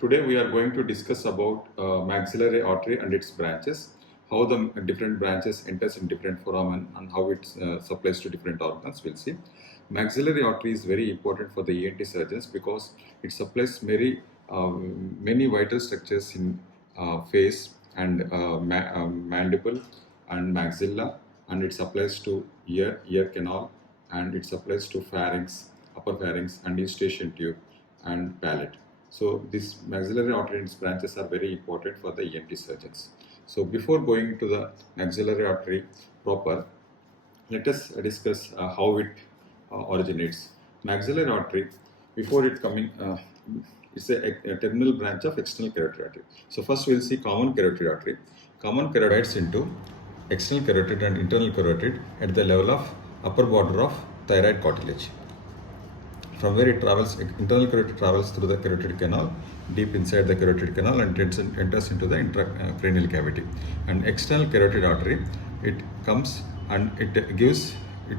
Today we are going to discuss about maxillary artery and its branches, how the different branches enters in different foramen and how it supplies to different organs. We'll see. Maxillary artery is very important for the ENT surgeons because it supplies many vital structures in face and mandible and maxilla, and it supplies to ear canal, and it supplies to pharynx, upper pharynx, and eustachian tube and palate. So these maxillary artery branches are very important for the ENT surgeons. So before going to the maxillary artery proper, let us discuss how it originates. Maxillary artery, before it coming, is a terminal branch of external carotid artery. So first we will see common carotid artery. Common carotid divides into external carotid and internal carotid at the level of upper border of thyroid cartilage. From where it travels, internal carotid travels through the carotid canal, deep inside the carotid canal, and enters into the intracranial cavity. And external carotid artery, it comes and it gives it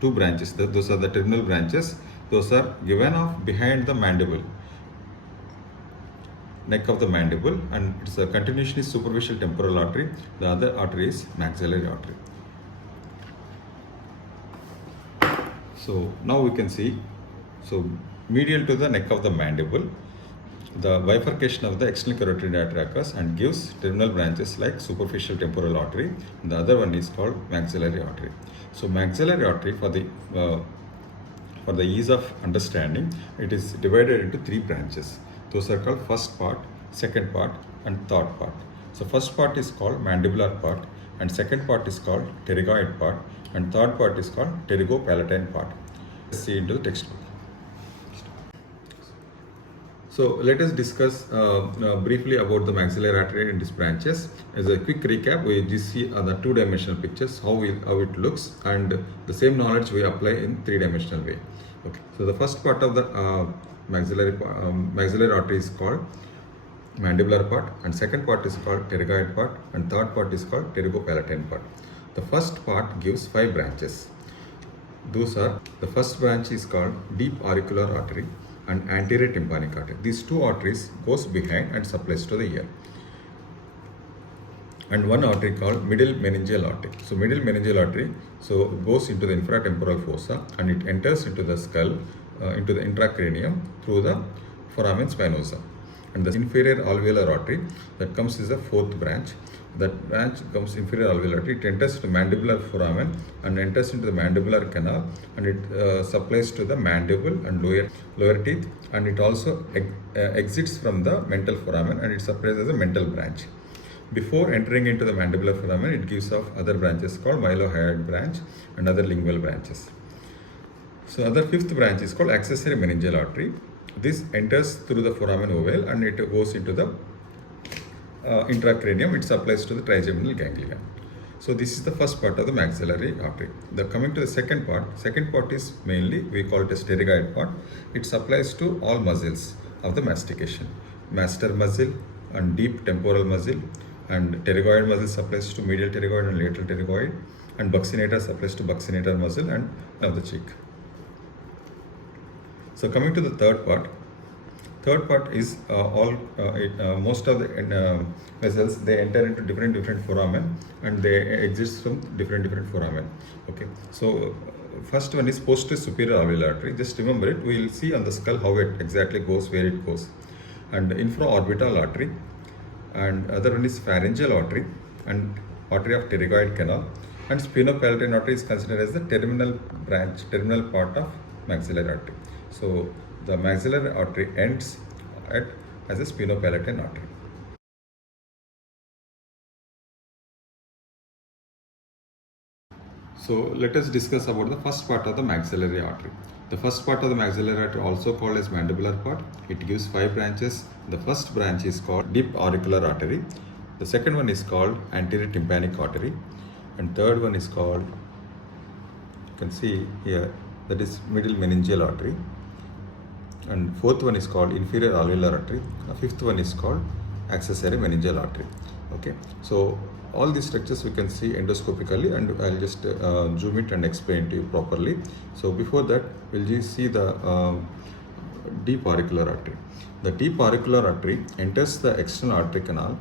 two branches. Those are the terminal branches. Those are given off behind the mandible, neck of the mandible, and it's a continuation is superficial temporal artery. The other artery is maxillary artery. So now we can see. So medial to the neck of the mandible, the bifurcation of the external carotid artery occurs and gives terminal branches like superficial temporal artery. And the other one is called maxillary artery. So maxillary artery, for the ease of understanding, it is divided into three branches. Those are called first part, second part, and third part. So first part is called mandibular part, and second part is called pterygoid part, and third part is called pterygopalatine part. Let's see into the textbook. So let us discuss briefly about the maxillary artery and its branches. As a quick recap, we just see the two-dimensional pictures, how it looks, and the same knowledge we apply in three-dimensional way. Okay. So the first part of the maxillary artery is called mandibular part, and second part is called pterygoid part, and third part is called pterygopalatine part. The first part gives 5 branches. Those are, the first branch is called deep auricular artery and anterior tympanic artery. These two arteries goes behind and supplies to the ear. And one artery called middle meningeal artery. So middle meningeal artery goes into the infratemporal fossa and it enters into the skull, into the intracranium through the foramen spinosa. And the inferior alveolar artery that comes is the fourth branch. That branch comes inferior alveolar artery. It enters to mandibular foramen and enters into the mandibular canal, and it supplies to the mandible and lower teeth, and it also exits from the mental foramen and it supplies as a mental branch. Before entering into the mandibular foramen, it gives off other branches called mylohyoid branch and other lingual branches. So other fifth branch is called accessory meningeal artery. This enters through the foramen ovale and it goes into the intracranium. It supplies to the trigeminal ganglia. So this is the first part of the maxillary artery. Coming to the second part is mainly, we call it a pterygoid part. It supplies to all muscles of the mastication. Masseter muscle and deep temporal muscle, and pterygoid muscle supplies to medial pterygoid and lateral pterygoid, and buccinator supplies to buccinator muscle and of the cheek. So coming to the third part is most of the vessels, they enter into different foramen and they exist from different foramen. Okay. So first one is posterior superior alveolar artery. Just remember it. We will see on the skull how it exactly goes, where it goes. And infraorbital artery, and other one is pharyngeal artery and artery of pterygoid canal, and spinopalatine artery is considered as the terminal part of maxillary artery. So the maxillary artery ends as a spinopalatine artery. So let us discuss about the first part of the maxillary artery. The first part of the maxillary artery, also called as mandibular part, it gives 5 branches. The first branch is called deep auricular artery. The second one is called anterior tympanic artery, and third one is called, you can see here, that is middle meningeal artery, and fourth one is called inferior alveolar artery. The fifth one is called accessory meningeal artery. Okay, so all these structures we can see endoscopically, and I'll just zoom it and explain to you properly. So before that, we'll just see the deep auricular artery. The deep auricular artery enters the external artery canal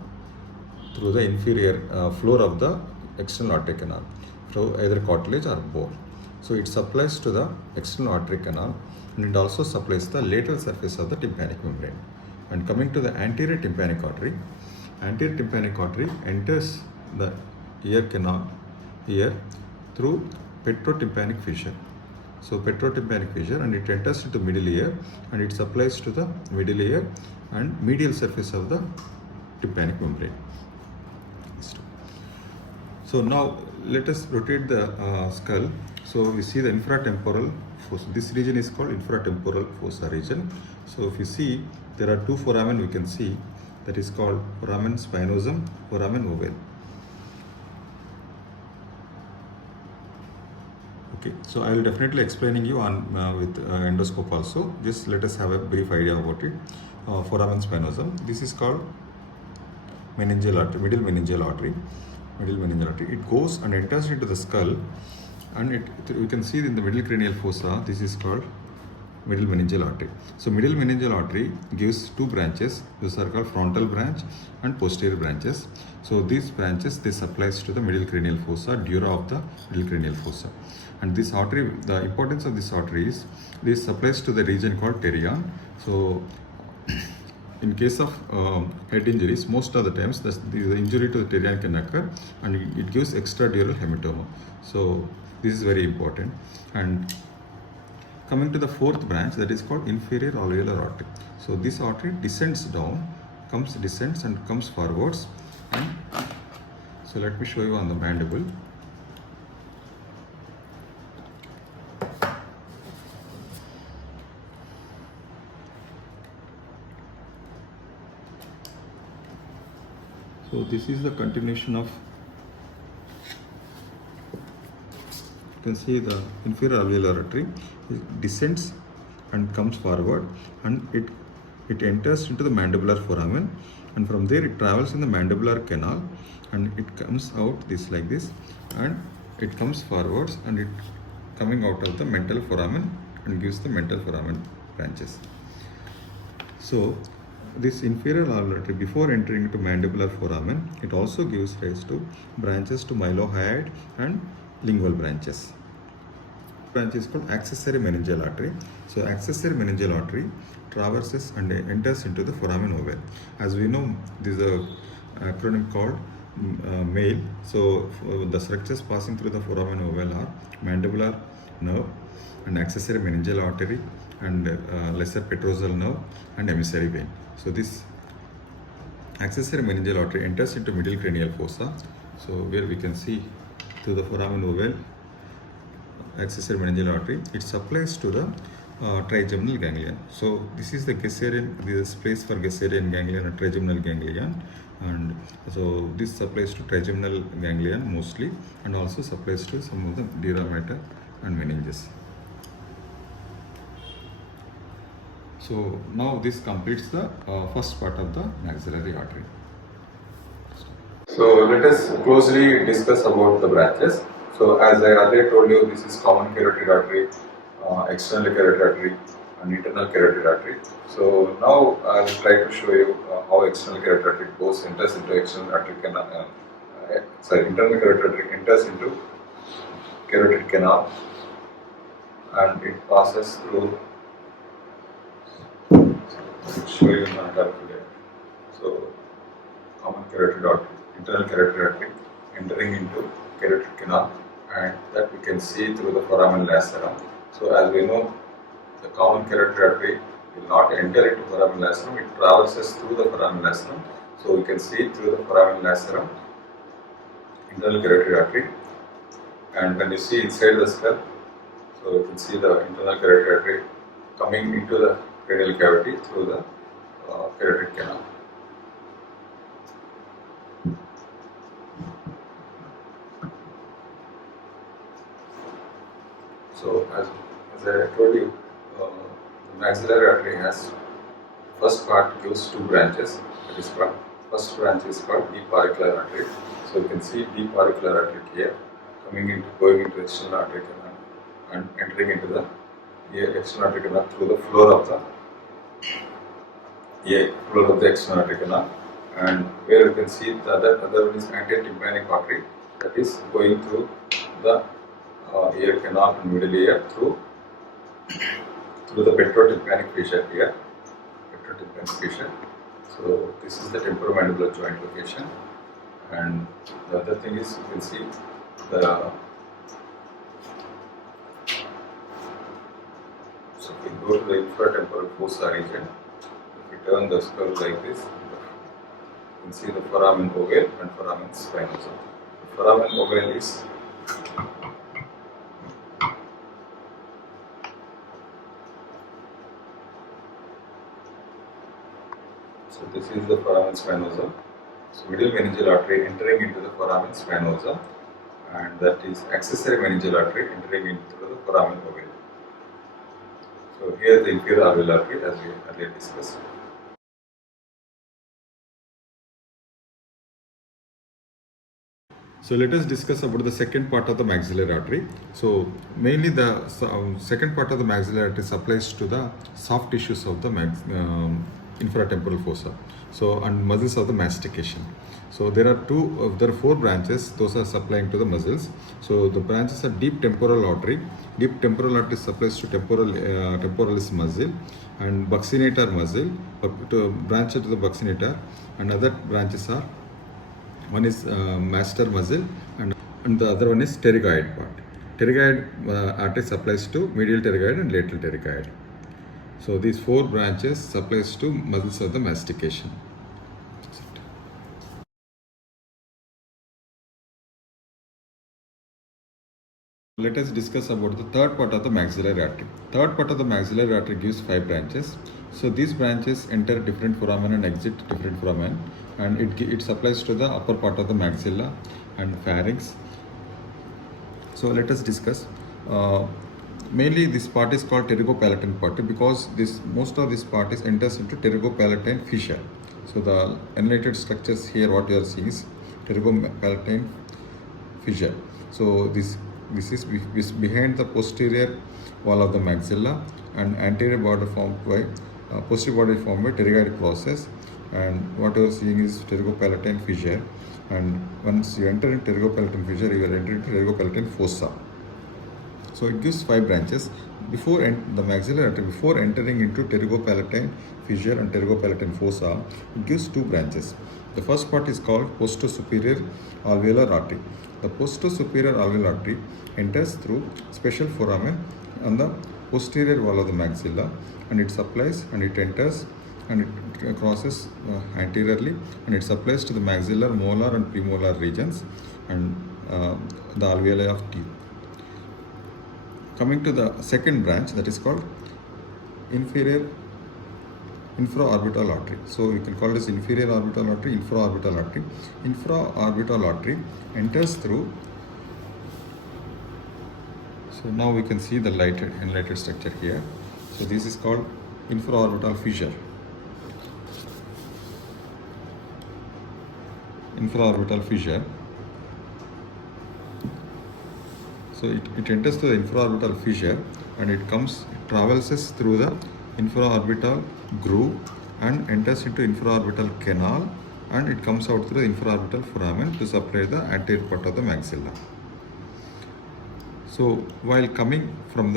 through the inferior floor of the external artery canal through either cartilage or bone. So it supplies to the external artery canal, and it also supplies the lateral surface of the tympanic membrane. And coming to the anterior tympanic artery enters the ear canal here through petrotympanic fissure. So petrotympanic fissure, and it enters into middle ear, and it supplies to the middle ear and medial surface of the tympanic membrane. So now let us rotate the skull. So we see the infratemporal fossa. This region is called infratemporal fossa region. So if you see, there are two foramen we can see, that is called foramen spinosum, foramen ovale. Okay, so I will definitely explaining you on with endoscope also. Just let us have a brief idea about it. Foramen spinosum. This is called meningeal artery, middle meningeal artery. It goes and enters into the skull, and you can see in the middle cranial fossa. This is called middle meningeal artery. So middle meningeal artery gives two branches. Those are called frontal branch and posterior branches. So these branches, they supplies to the middle cranial fossa, dura of the middle cranial fossa. And this artery, the importance of this artery is this supplies to the region called pterion. So in case of head injuries, most of the times the injury to the pterion can occur, and it gives extradural hematoma. So this is very important. And coming to the fourth branch, that is called inferior alveolar artery. So this artery descends down, descends and comes forwards. And so let me show you on the mandible. So this is the continuation of, you can see the inferior alveolar artery. It descends and comes forward, and it enters into the mandibular foramen, and from there it travels in the mandibular canal, and it comes out like this, and it comes forwards, and it coming out of the mental foramen and gives the mental foramen branches. So this inferior alveolar artery, before entering into mandibular foramen, it also gives rise to branches to mylohyoid and lingual branches. Branch is called accessory meningeal artery. So accessory meningeal artery traverses and enters into the foramen ovale. As we know, this is a acronym called MAIL. So the structures passing through the foramen ovale are mandibular nerve and accessory meningeal artery and lesser petrosal nerve and emissary vein. So this accessory meningeal artery enters into middle cranial fossa. So where we can see through the foramen ovale, accessory meningeal artery, it supplies to the trigeminal ganglion. So this is the Gesserian, this is place for Gesserian ganglion and trigeminal ganglion, and so this supplies to trigeminal ganglion mostly, and also supplies to some of the dura mater and meninges. So now this completes the first part of the maxillary artery. So let us closely discuss about the branches. So as I earlier told you, this is common carotid artery, external carotid artery and internal carotid artery. So now I will try to show you how external carotid artery enters into external artery canal. Internal carotid artery enters into carotid canal, and it passes through. Show you in calculator. So common carotid artery, internal carotid artery entering into carotid canal, and that we can see through the foramen lacerum. So as we know, the common carotid artery will not enter into foramen lacerum, it traverses through the foramen lacerum. So we can see through the foramen lacerum internal carotid artery, and when you see inside the skull, so you can see the internal carotid artery coming into the cranial cavity through the carotid canal. So as I told you, the maxillary artery has, first part gives two branches. That is called, first branch is called deep auricular artery. So you can see deep auricular artery here going into external artery canal and entering into the external artery canal through the floor of the A, floor of the external artery canal, and where you can see the other one is anterior tympanic artery that is going through the ear canal and middle ear through the petrotympanic fissure here. Petrotympanic fissure. So this is the temporomandibular joint location, and the other thing is you can see the. So if we go to the infratemporal fossa region, if we turn the skull like this, you can see the foramen ovale and foramen spinosum. The foramen ovale is so this is the foramen spinosum. So middle meningeal artery entering into the foramen spinosum, and that is accessory meningeal artery entering into the foramen ovale. So here the inferior alveolar artery as we earlier discussed. So let us discuss about the second part of the maxillary artery. So mainly the second part of the maxillary artery supplies to the soft tissues of the infratemporal fossa. So and muscles of the mastication. So there are four branches. Those are supplying to the muscles. So the branches are deep temporal artery. Deep temporal artery supplies to temporalis muscle and buccinator muscle to branch to the buccinator, and other branches are one is masseter muscle and the other one is pterygoid part. Pterygoid artery supplies to medial pterygoid and lateral pterygoid. So these four branches supplies to muscles of the mastication. Let us discuss about the third part of the maxillary artery. Third part of the maxillary artery gives 5 branches. So these branches enter different foramen and exit different foramen, and it supplies to the upper part of the maxilla and pharynx. So let us discuss. Mainly this part is called pterygopalatine part because most of this part enters into pterygopalatine fissure. So the enlated structures here what you are seeing is pterygopalatine fissure. So this is behind the posterior wall of the maxilla, and anterior border formed by posterior border formed by pterygoid process, and what you are seeing is pterygopalatine fissure. And once you enter in pterygopalatine fissure, you are entering pterygopalatine fossa. So it gives 5 branches. Before the maxillary artery, before entering into pterygopalatine fissure and pterygopalatine fossa, it gives 2 branches. The first part is called posto-superior alveolar artery. The posto-superior alveolar artery enters through special foramen on the posterior wall of the maxilla, and it supplies and it enters and it crosses anteriorly, and it supplies to the maxillar, molar and premolar regions and the alveoli of teeth. Coming to the second branch, that is called infraorbital artery. So you can call this inferior orbital artery, infraorbital artery. Infraorbital artery enters through. So now we can see the enlightened structure here. So this is called infraorbital fissure. Infraorbital fissure. So it enters to the infraorbital fissure, and it traverses through the infraorbital groove and enters into infraorbital canal, and it comes out through the infraorbital foramen to supply the anterior part of the maxilla. So while coming from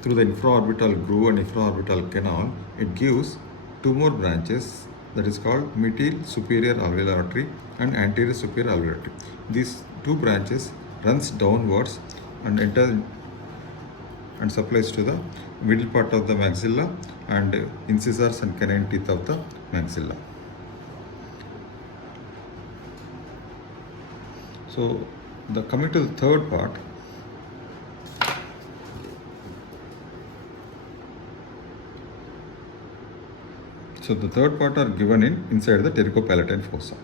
through the infraorbital groove and infraorbital canal, it gives 2 more branches, that is called medial superior alveolar artery and anterior superior alveolar artery. These 2 branches runs downwards and enters and supplies to the middle part of the maxilla and incisors and canine teeth of the maxilla. So coming to the third part, so the third part are given inside the pterygopalatine fossa.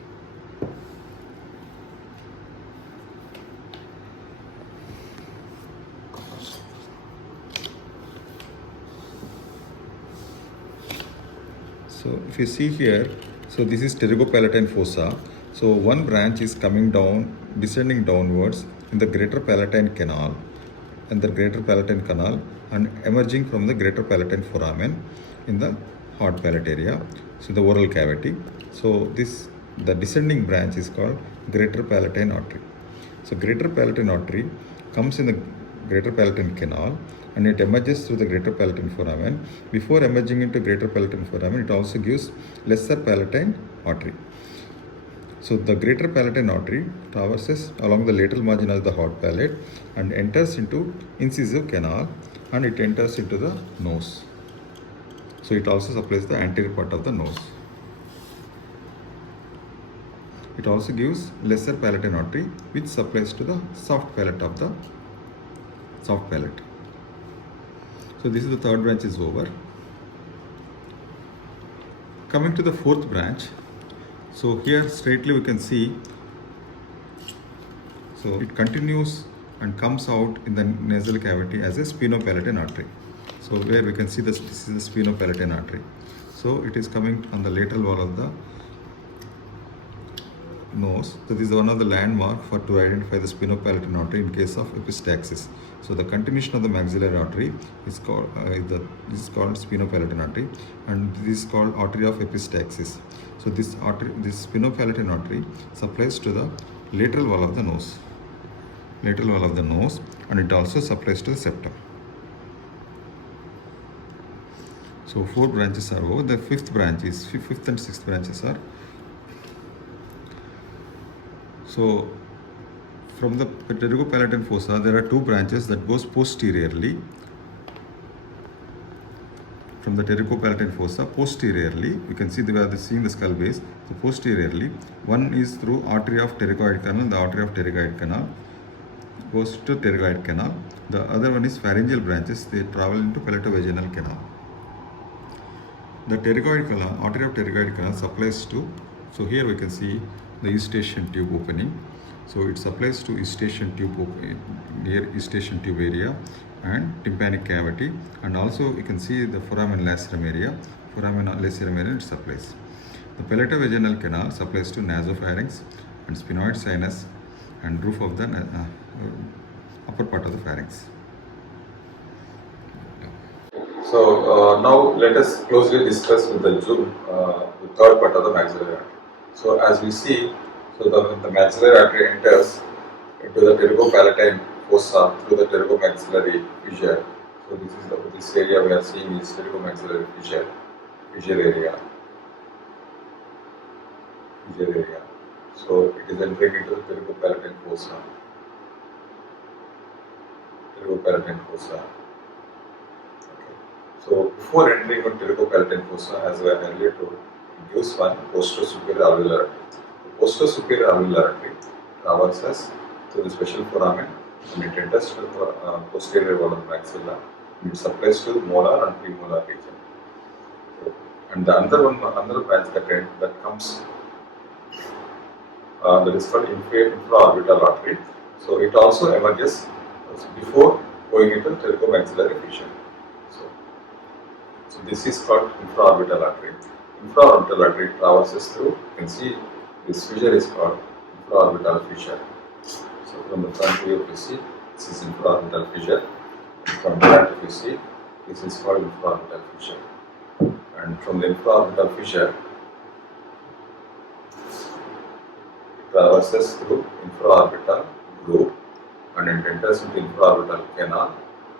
So if you see here, so this is pterygopalatine fossa. So one branch is coming down, descending downwards in the greater palatine canal, and emerging from the greater palatine foramen in the hard palate area, so the oral cavity. So the descending branch is called greater palatine artery. So greater palatine artery comes in the greater palatine canal and it emerges through the greater palatine foramen. Before emerging into greater palatine foramen, it also gives lesser palatine artery. So the greater palatine artery traverses along the lateral margin of the hard palate and enters into incisive canal and it enters into the nose. So it also supplies the anterior part of the nose. It also gives lesser palatine artery which supplies to the soft palate of the soft palate. So this is the third branch is over. Coming to the fourth branch. So here straightly we can see, so it continues and comes out in the nasal cavity as a sphenopalatine artery. So where we can see this is the sphenopalatine artery. So it is coming on the lateral wall of the nose. So this is one of the landmark to identify the sphenopalatine artery in case of epistaxis. So the continuation of the maxillary artery is called sphenopalatine artery, and this is called artery of epistaxis. So this sphenopalatine artery supplies to the lateral wall of the nose, and it also supplies to the septum. So 4 branches are over. The fifth and sixth branches are. So from the pterygopalatine fossa, there are 2 branches that goes posteriorly. From the pterygopalatine fossa, posteriorly, you can see we are seeing the skull base. So posteriorly, one is through artery of pterygoid canal. The artery of pterygoid canal goes to pterygoid canal. The other one is pharyngeal branches. They travel into palatovaginal canal. The pterygoid canal, artery of pterygoid canal supplies to, so here we can see the eustachian tube opening. So it supplies to eustachian tube near eustachian tube area and tympanic cavity, and also you can see the foramen lacerum area. It supplies. The palatovaginal canal supplies to nasopharynx and sphenoid sinus and roof of the upper part of the pharynx. So now let us closely discuss with the third part of the maxillary artery. So as we see, so the maxillary artery enters into the pterygopalatine fossa through the pterygomaxillary fissure. So this area we are seeing is pterygomaxillary fissure area. So it is entering into the pterygopalatine fossa. So before entering into pterygopalatine fossa, as I earlier told, it gives one posterior-superior alveolar artery. The posterior-superior alveolar artery traverses through the special foramen and it enters to the posterior wall of the maxilla. It supplies to molar and premolar region. And the another branch that comes that is called infraorbital artery. So it also emerges before going into pterygomaxillary fissure. So this is called infraorbital artery. Infraorbital artery traverses through, you can see this fissure is called infraorbital fissure. So from the front view if you see, this is infraorbital fissure. And from back if you see, this is called infraorbital fissure. And from the infraorbital fissure, it traverses through infraorbital groove and it enters into infraorbital canal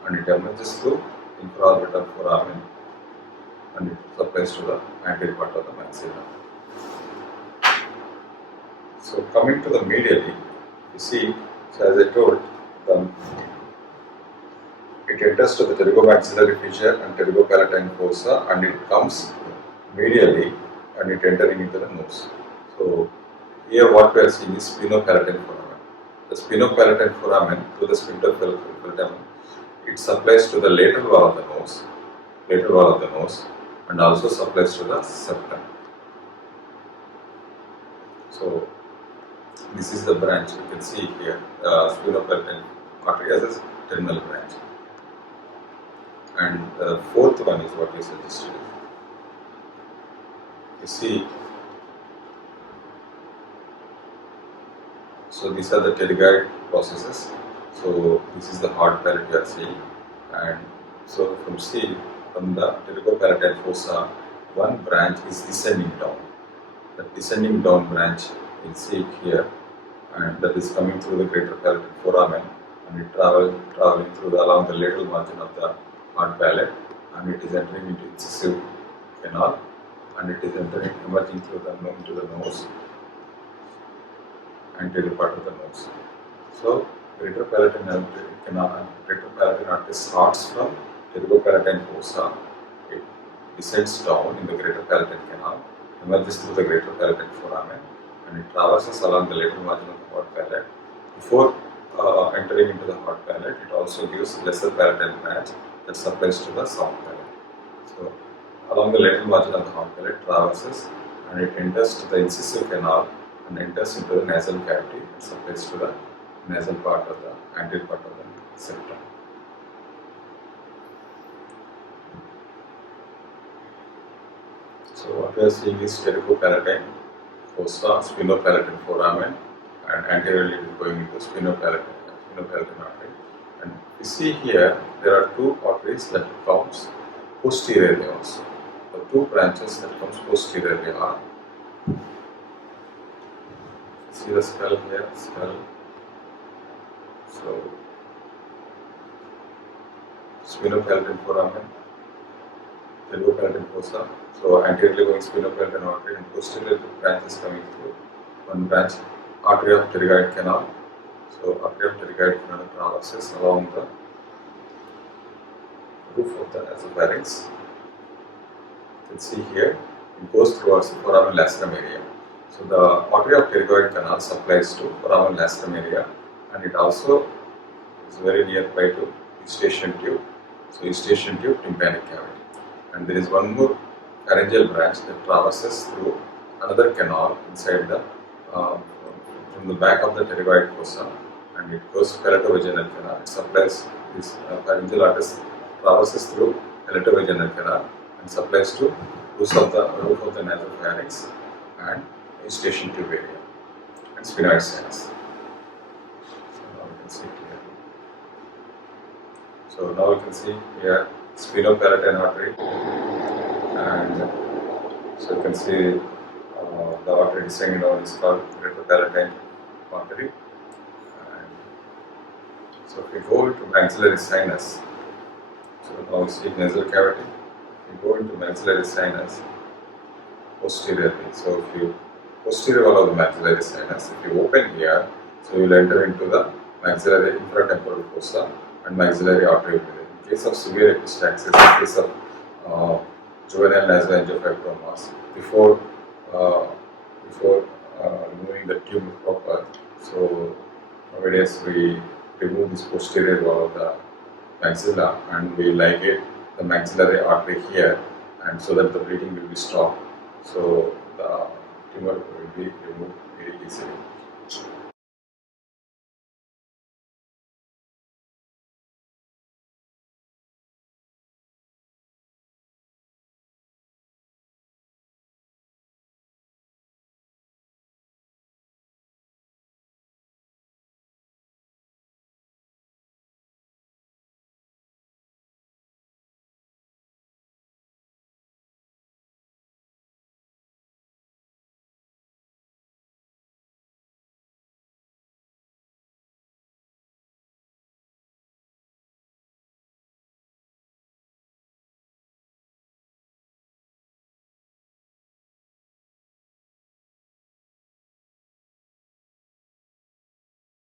and it emerges through infraorbital foramen and it supplies to the anterior part of the maxilla. So coming to the medially, you see, so as I told, it enters to the pterygomaxillary fissure and pterygopalatine fossa and it comes medially and it entering into the nose. So here what we are seeing is sphenopalatine foramen. The sphenopalatine foramen through the sphincter filtrum, it supplies to the lateral wall of the nose, and also supplies to the septum. So this is the branch you can see here, sphenopalatine artery as a terminal branch. And the fourth one is what we suggested. You see, so these are the pterygoid processes. So this is the hard palate we are seeing, and so from the pterygopalatine fossa, one branch is descending down. The descending down branch, you'll see it here, and that is coming through the greater palatal foramen, and it traveling through along the lateral margin of the hard palate, and it is entering into incisive canal, and it is emerging through into the nose, anterior part of the nose. So greater palatine artery starts from pterygopalatine fossa. It descends down in the greater palatine canal, emerges through the greater palatine foramen, and it traverses along the lateral margin of the hard palate. Before entering into the hard palate, it also gives lesser palatine branch that supplies to the soft palate. So along the lateral margin of the hard palate, traverses and it enters to the incisive canal and enters into the nasal cavity and supplies to the nasal part of the anterior part of the septum. So what we are seeing is pterygopalatine fossa, spinopalatine foramen, and anteriorly it is going into spinopalatine artery. And you see here there are two arteries that comes posteriorly also. The two branches that comes posteriorly are, see the skull here, skull. So spinopalatine foramen, pterygopalatine fossa. So anteriorly going spinopalatine artery, and posteriorly the branch is coming through. One branch, artery of pterygoid canal. So artery of pterygoid canal traverses along the roof of the nasopharynx. You can see here it goes towards the foramen lacerum area. So the artery of pterygoid canal supplies to foramen lacerum area, and it also is very nearby to eustachian tube. So eustachian tube, tympanic cavity. And there is one more pharyngeal branch that traverses through another canal inside the from the back of the pterygoid fossa, and it goes to palatovaginal canal. It supplies this pharyngeal artery traverses through palatovaginal canal and supplies to roof of the nasopharynx and eustachian tube area and sphenoid sinus. So now we can see clearly. So now you can see here spinopalatine artery, and so you can see the artery descending down is called greater palatine artery. And so if we go into maxillary sinus, so now you see nasal cavity. If you go into maxillary sinus posteriorly, so if you posterior wall of the maxillary sinus, if you open here, so you will enter into the maxillary infratemporal fossa and maxillary artery. In case of severe epistaxis, in case of juvenile nasoangiofibromas, before removing the tumor proper, so nowadays we remove this posterior wall of the maxilla and we ligate the maxillary artery here, and so that the bleeding will be stopped, so the tumor will be removed very easily.